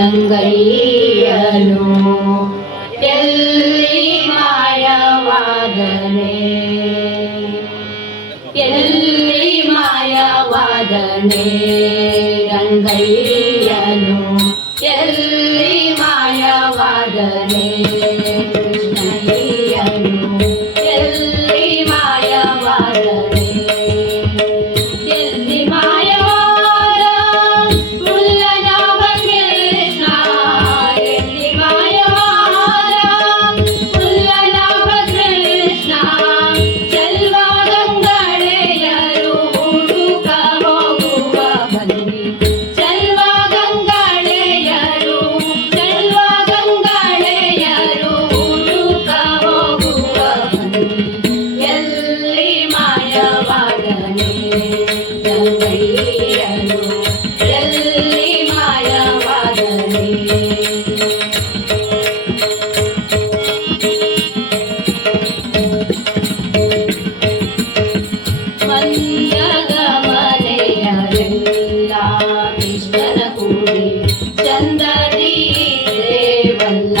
ರಂಗಯ್ಯನು ಎಲ್ಲಿ ಮಾಯವಾದನೆ, ಎಲ್ಲಿ ಮಾಯವಾದನೆ ರಂಗಯ್ಯನು ಎಲ್ಲಿ ಮಾಯವಾದನೆ, ಕೃಷ್ಣಯ್ಯನು ಎಲ್ಲಿ ಮಾಯವಾದನೆ, ಎಲ್ಲಿ ಮಾಯವಾದ ಮುಲ್ಲನಾಭ ಕೃಷ್ಣ, ಎಲ್ಲಿ ಮಾಯವಾದ ಮುಲ್ಲನಾಭ ಕೃಷ್ಣ, ಚೆಲ್ವ ಗಂಗಳೆಯರು ಹುಡುಕ ಹೋಗುವ ಬನ್ನಿ, ಚೆಲ್ವ ಗಂಗಳೆಯರು ಹುಡುಕ ಹೋಗುವ ಬನ್ನಿ, ಎಲ್ಲಿ ಮಾಯವಾದನೆ ರಂಗಯ್ಯನು ಎಲ್ಲಿ ಮಾಯವಾದನೆ. ಮಂದಗಮನೆಯರೆಲ್ಲ ಕೃಷ್ಣನ ಕೂಡಿ ಚಂದದಿ ದೇವಲ್ಲ,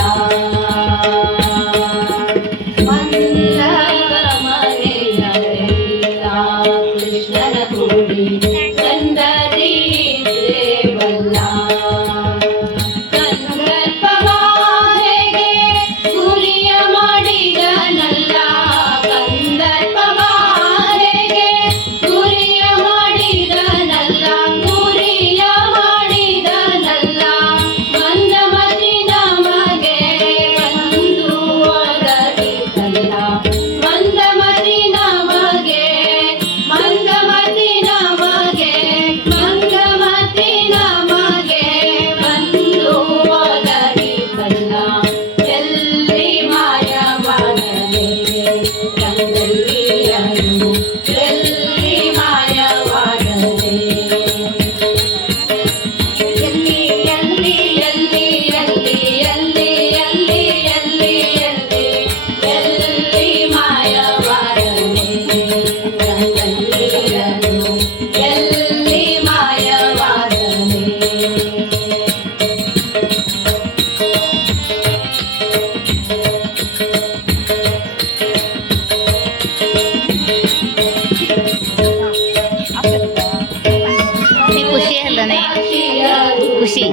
ಮಂದಗಮನೆಯರೆಲ್ಲ ಕೃಷ್ಣನ ಕೂಡಿ ಚಂದದಿ ದೇವಲ್ಲ, ಕನ್ನಡ ಮಾತೆಗೆ ಗುರಿಯ ಮಾಡಿದನಲ್ಲ, ಕಂದರ್ಪ ಮಾತೆಗೆ ಗುರಿಯ ಮಾಡಿದನಲ್ಲ, ಗುರಿಯ ಮಾಡಿದನಲ್ಲ, ಮಂದಮತಿ ನಮಗೆ ಬಂದು ಒದಗಿತಲ್ಲ, ಮಂದಮತಿ ನಮಗೆ, ಮಂದಮತಿ ನಮಗೆ, ಮಂದಮತಿ ನಮಗೆ ಬಂದು ಒದಗಿತಲ್ಲ, ಎಲ್ಲಿ ಮಾಯವಾದನೆ ರಂಗಯ್ಯನು ಎಲ್ಲಿ ಮಾಯವಾದನೆ, ಎಲ್ಲಿ ಎಲ್ಲಿ ಎಲ್ಲಿ ಎಲ್ಲಿ ಎಲ್ಲಿ ಎಲ್ಲಿ ಎಲ್ಲಿ ಎಲ್ಲಿ ಎಲ್ಲಿ ಮಾಯವಾದನೆ ರಂಗಯ್ಯನು ಎಲ್ಲಿ ಮಾಯವಾದನೆ. ಖುಷಿ ಅಲ್ಲನೆ, ಖುಷಿ